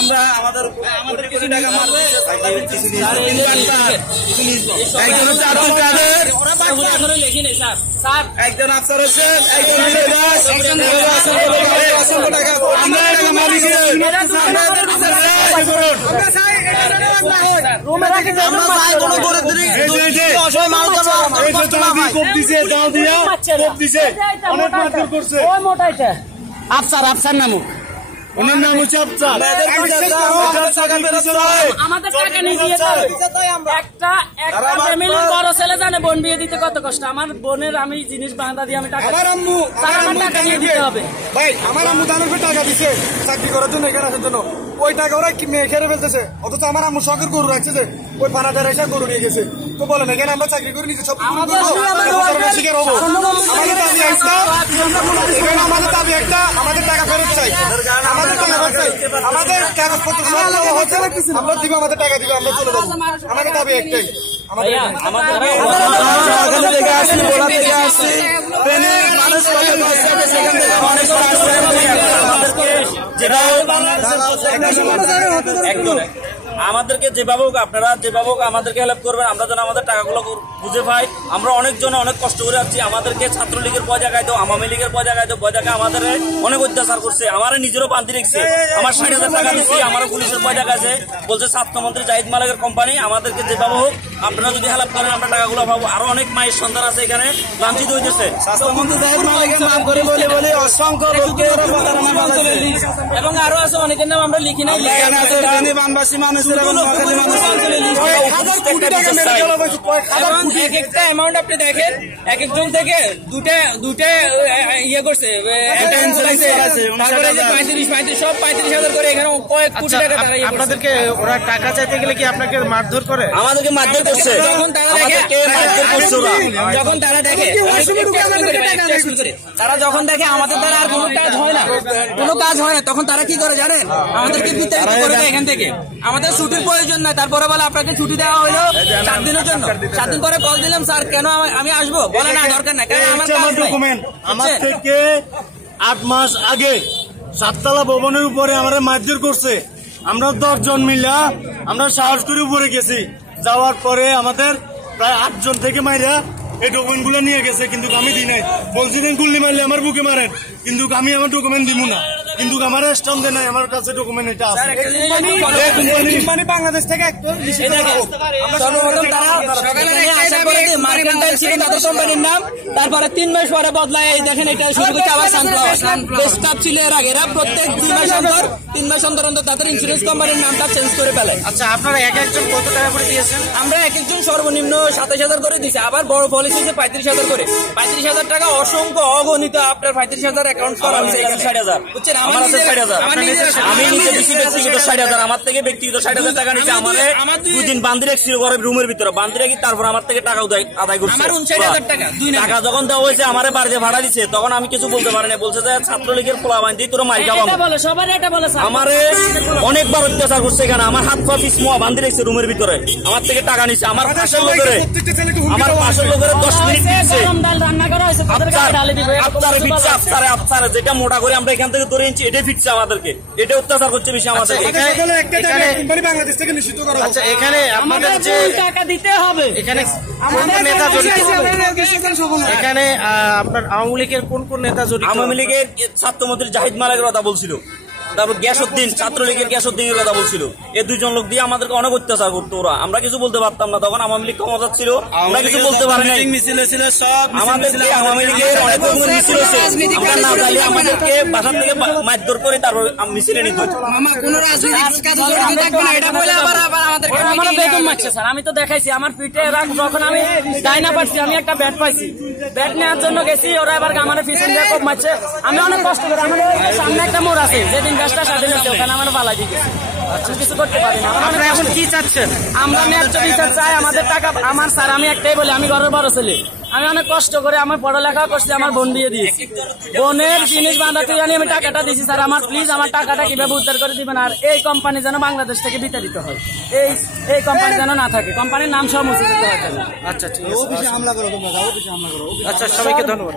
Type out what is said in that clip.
আমরা আমাদের কিছু টাকা মারবে একজন আফসার হোসেন আফসার আফসার নামক ওনার নাম হচ্ছে আফসার। আমাদের টাকা নিয়ে দিয়েছে একটা ফ্যামিলির বড় ছেলে জানে বোন বিয়ে দিতে কত কষ্ট। আমার বোনের আমি জিনিস বাঁধা দিয়ে আমি টাকা আমার টাকা নিয়ে দিতে হবে। ভাই আমার আম্মু দানের টাকা দিছে চাকরি করার জন্য এখানে আসার জন্য, ওই টাকা ওরা মেয়ে খেয়ে ফেলতেছে। অথচ আমার আম্মু শখের গরু রাখছে যে ওই পানাদার এসে গরু নিয়ে গেছে। তো বলেন এখানে আমরা চাকরি করে নিচ্ছি সব শিকার হবো। আমাদের দাবি একটা, আমাদের দাবি একটা, আমাদের টাকা ফেরত চাই, আমাদের টাকা ফেরত চাই, আমাদের কাগজপত্র সব হচ্ছে আমরা দিব, আমাদের টাকা দিব, আমরা চলে যাবো। আমাদের দাবি একটাই আমাদেরকে যেভাবে হোক আপনারা যেভাবে হোক আমাদেরকে হেল্প করবেন, আমরা যেন আমাদের টাকাগুলো বুঝে পাই। আমরা অনেকজন অনেক কষ্ট করে যাচ্ছি। আমাদেরকে ছাত্রলীগের পয়সা খাইতো, আওয়ামী লীগের পয়সা খাইতো, পয়সা আমাদের অনেক অত্যাচার করছে। আমার নিজেরও বান্ধি রেখেছে, আমার 60,000 টাকা দিচ্ছি, আমার পুলিশের পয়সা খাইছে। বলছে স্বাস্থ্যমন্ত্রী জাহিদ মালিকের কোম্পানি। আমাদেরকে যেভাবে হোক আপনারা যদি হেল্প করেন আমরা টাকাগুলো পাবো। আরো অনেক মায়ের সন্তান আছে এখানে লাঞ্ছিত হয়েছে। স্বাস্থ্যমন্ত্রী জাহিদ মালিকের নাম করে বলে বলে অসংখ্য এবং আরো আছে অনেকের নাম আমরা লিখি নাই। বানবাসী মানুষের এক একটা অ্যামাউন্ট আপনি দেখেন, এক একজন থেকে দুটা ইয়ে করছে, 35 সব 35,000 করে এখানে কয়েক কোটি টাকা তারা। আপনাদেরকে ওরা টাকা চাইতে গেলে কি আপনাকে মারধর করে? আমাদেরকে মারধর করছে। যখন তারা দেখে তারা যখন দেখে আমাদের দ্বারা আর কোনো কাজ হয় না, তখন তারা কি করে জানেন? আমাদেরকে বিতাড়িত করে দেয় এখান থেকে। আমাদের ছুটির প্রয়োজন নাই, তারপরে বলে আপনাকে ছুটি দেওয়া হলো 7 দিনের জন্য। 7 দিন পরে কল দিলাম, স্যার কেন আমি আসবো? বলে না দরকার নাই, কারণ আমার ডকুমেন্ট আমার থেকে 8 মাস আগে 7তলা ভবনের উপরে আমাদের মারধর করছে। আমরা 10 জন মিলা আমরা সাহস করে উপরে গেছি। যাওয়ার পরে আমাদের প্রায় 8 জন থেকে মাইরা এই ডকুমেন্ট গুলো নিয়ে গেছে, কিন্তু আমি দিই নাই। বলছিলেন গুল্লি মারলে আমার বুকে মারেন, কিন্তু আমি আমার ডকুমেন্ট দিব না, কিন্তু আমার স্ট্যাম্প দেয় নাই। আমার কাছে ডকুমেন্ট এটা আছে। বাংলাদেশ থেকে তারপরে 3 মাস পরে বদলায় দেখেন এটা শুরু করছে আবার সানফ্লাওয়ার ছিল এর আগে। এরা প্রত্যেক 2 মাস অন্তর 3 মাস অন্তর তাদের ইন্স্যুরেন্স কোম্পানির নামটা চেঞ্জ করে ফেলে। আচ্ছা আপনারা এক একজন কত টাকা করে দিয়েছেন? আমরা এক একজন সর্বনিম্ন 27,000 করে দিয়েছি। আবার বড় পলিসি 35,000 করে। 35,000 টাকা অসংখ্য অগণিত আপনার 35,000 অ্যাকাউন্ট করা হয়েছে। 60,000 বুঝছেন, আমার আছে 60,000। আমি নিজে দিচ্ছি ব্যক্তিগত 60,000, আমার থেকে ব্যক্তিগত 60,000 টাকা নিচ্ছে। আমাদের 2 দিন বান্ধি রাখছিল ঘরের রুমের ভিতরে, বান্ধি রাখি তারপর আমার থেকে টাকা আদায় করছে। আমার 59,000 টাকা টাকা যখন দেওয়া হয়েছে আমার বাড়িতে ভাড়া দিচ্ছে, তখন আমি কিছু বলতে পারি না। বলছে যে ছাত্রলীগের পোলা বান্ধি তোর মারি যাবো। আমারে অনেকবার অত্যাচার করছে এখানে। আমার হাত পা পিছ মোয়া বান্ধি রেখেছে রুমের ভিতরে, আমার থেকে টাকা নিচ্ছে। আমার পাশের লোকের 10 মিনিট দিচ্ছে আফসারে যেটা মোটা করে আমরা এখান থেকে ধরে নিচ্ছি, এটাই ফিটছে আমাদেরকে। এটা অত্যাচার করছে বেশি আমাদের। বাংলাদেশ থেকে নিষিদ্ধ করা। আচ্ছা এখানে আপনাদের যে টাকা দিতে হবে, এখানে নেতা জড়িত, এখানে আপনার আওয়ামী লীগের কোন কোন নেতা জড়িত? আওয়ামী লীগের ছাত্রমন্ত্রী জাহিদ মালিকের কথা বলছিল, তারপর গ্যাসউদ্দিন, ছাত্রলীগের গ্যাসউদ্দিনের কথা বলছিল। এই 2 জন লোক দিয়ে আমাদেরকে অনেক অত্যাচার করতো ওরা। আমরা কিছু বলতে পারতাম না, তখন আওয়ামী লীগ ক্ষমতা ছিল, আমরা কিছু বলতে পারি নাই। আমাদেরকে আওয়ামী লীগের অনেক মিছিল হয়েছে, আমরা না চাইলে আমাদেরকে বাসা থেকে মারধর করে তারপর মিছিলে নিত। আমি তো দেখাইছি আমার পিঠে যখন আমি যাই না পারছি, আমি একটা ব্যাট পাইছি, ব্যাট নেওয়ার জন্য গেছি, ওরা এবার আমার পিছন দিয়ে খুব মারছে। আমি অনেক কষ্ট করে, আমার সামনে একটা মোড় আছে, যেদিন গাছটা স্বাধীন হচ্ছে ওখানে আমার পালাই দিয়ে গেছি। আমি কিছু করতে পারি না। এখন কি চাচ্ছেন? আমরা ন্যায্য বিচার চাই। আমাদের টাকা আমার স্যার, আমি একটাই বলি, আমি ঘরের বড় ছেলে, আমি অনেক কষ্ট করে আমার পড়ালেখা করছি, আমার বোন বিয়ে দিয়েছি, বোনের জিনিস বাঁধাতে জানি আমি টাকাটা দিয়েছি। স্যার আমার প্লিজ আমার টাকাটা কিভাবে উদ্ধার করে দিবেন, আর এই কোম্পানি যেন বাংলাদেশ থেকে বিতাড়িত হয়, এই কোম্পানি যেন না থাকে, কোম্পানির নাম সহ মুছে দিতে হয়। আচ্ছা ঠিক আছে, আচ্ছা সবাইকে ধন্যবাদ।